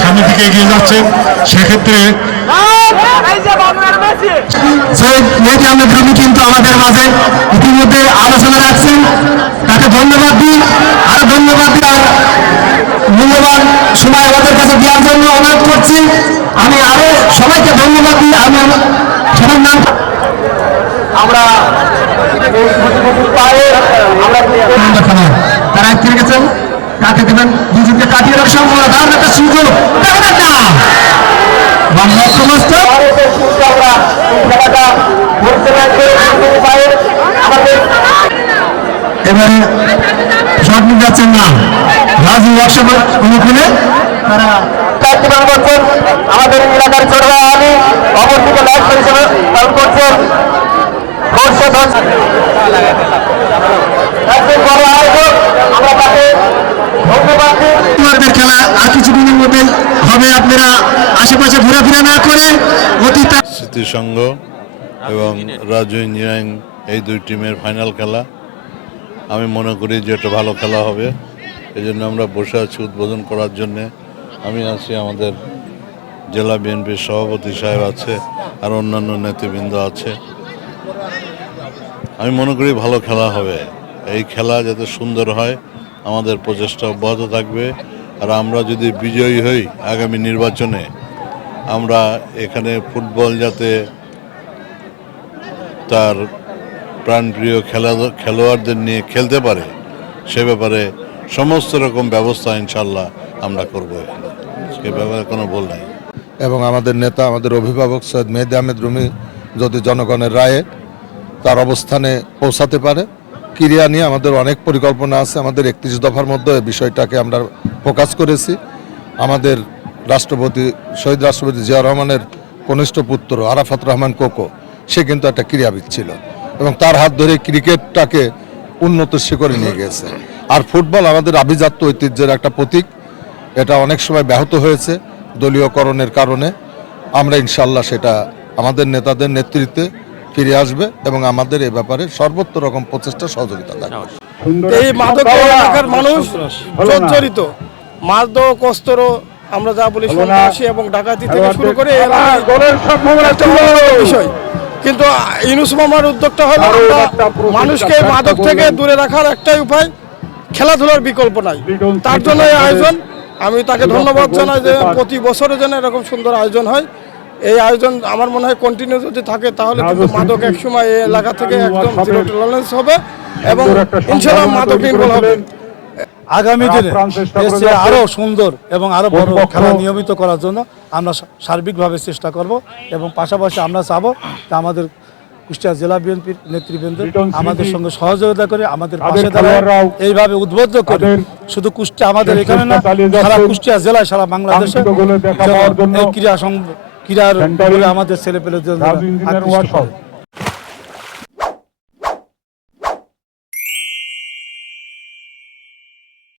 সামনের দিকে এগিয়ে যাচ্ছে, সেক্ষেত্রে কিন্তু আমাদের মাঝে ইতিমধ্যে আলোচনা রাখছেন, তাকে ধন্যবাদ দিই। আরো ধন্যবাদ দিই, আর মূল্যবান সময় আমাদের কাছে দেওয়ার জন্য অনুরোধ করছি। আমি আরো সবাইকে ধন্যবাদ দিই। আমি সবার নাম আমরা তারা ফিরে গেছেন, কাকে দেবেন দুজনকে কাটিয়ে রাখার সম্ভাবনা, তার একটা সুযোগ এবারে শট নিতে যাচ্ছেন না রাজু ওয়ার্কশপ অনুকূলে তারা চারটি রান করছেন। আমাদের এলাকার ছোট ভাই আমি অপরদিকে লাইভ হিসেবে রান করছেন। আমরা তাকে ধন্যবাদ দিই। খেলা আর কিছুদিনের মধ্যে হবে, আপনারা আশেপাশে ঘোরাফেরা না করে অতীত স্মৃতিসংঘ এবং রাজু ইঞ্জিনিয়ারিং এই দুই টিমের ফাইনাল খেলা। আমি মনে করি যে এটা ভালো খেলা হবে, এই জন্য আমরা বসে আছি উদ্বোধন করার জন্যে। আমি আছি, আমাদের জেলা বিএনপির সভাপতি সাহেব আছে, আর অন্যান্য নেতৃবৃন্দ আছে। আমি মনে করি ভালো খেলা হবে। এই খেলা যাতে সুন্দর হয়, আমাদের প্রচেষ্টা অব্যাহত থাকবে। আর আমরা যদি বিজয়ী হই আগামী নির্বাচনে, আমরা এখানে ফুটবল যাতে তার প্রাণপ্রিয় খেলোয়াড়দের নিয়ে খেলতে পারে, সে ব্যাপারে সমস্ত রকম ব্যবস্থা ইনশাল্লাহ আমরা করব। সে ব্যাপারে কোনো ভুল নাই। এবং আমাদের নেতা, আমাদের অভিভাবক সৈয়দ মেহেদী আহমেদ রুমি যদি জনগণের রায়ে তার অবস্থানে পৌঁছাতে পারে, ক্রীড়া নিয়ে আমাদের অনেক পরিকল্পনা আছে। আমাদের 31 দফার মধ্যে বিষয়টাকে আমরা ফোকাস করেছি। আমাদের রাষ্ট্রপতি, শহীদ রাষ্ট্রপতি জিয়াউর রহমানের কনিষ্ঠ পুত্র আরাফাত রহমান কোকো, সে কিন্তু একটা ক্রীড়াবিদ ছিল এবং তার হাত ধরে ক্রিকেটটাকে উন্নত শিখরে নিয়ে গেছে। আর ফুটবল আমাদের আভিজাত্য ঐতিহ্যের একটা প্রতীক। এটা অনেক সময় ব্যাহত হয়েছে দলীয়করণের কারণে। আমরা ইনশাল্লাহ সেটা আমাদের নেতাদের নেতৃত্বে ফিরে আসবে এবং আমাদের এ ব্যাপারে সর্বত্র রকম প্রচেষ্টা সহযোগিতা থাকবে। এই মাদক এলাকার মানুষ জর্জরিত, মাদক অস্ত্র আমরা যা বলি সন্ত্রাসী এবং ডাকাতি থেকে শুরু করে বিষয়। কিন্তু ইউনূস মামার উদ্যোগটা হলো মানুষকে মাদক থেকে দূরে রাখার একটাই উপায়, খেলাধুলার বিকল্প নাই। তার জন্য এই আয়োজন, আমি তাকে ধন্যবাদ জানাই যে প্রতি বছরের জন্য এরকম সুন্দর আয়োজন হয়। এই আয়োজন আমার মনে হয় কন্টিনিউ যদি থাকে, তাহলে কিন্তু মাদক একসময় এই এলাকা থেকে একদম জিরো টলারেন্স হবে এবং ইনশাআল্লাহ মাদক নির্মূল হবে। আগামী দিনে দেশে আরও সুন্দর এবং আরও বড় খেলা নিয়মিত করার জন্য আমরা সার্বিকভাবে চেষ্টা করব এবং পাশাপাশি আমরা চাবো যে আমাদের কুষ্টিয়া জেলা বিএনপির নেতৃবৃন্দ আমাদের সঙ্গে সহযোগিতা করে, আমাদের পাশে দাঁড়ায়, এইভাবে উদ্বুদ্ধ করে শুধু কুষ্টিয়া আমাদের এখানে না, সারা কুষ্টিয়া জেলায়, সারা বাংলাদেশে ক্রীড়ার আমাদের ছেলেপেলের জন্য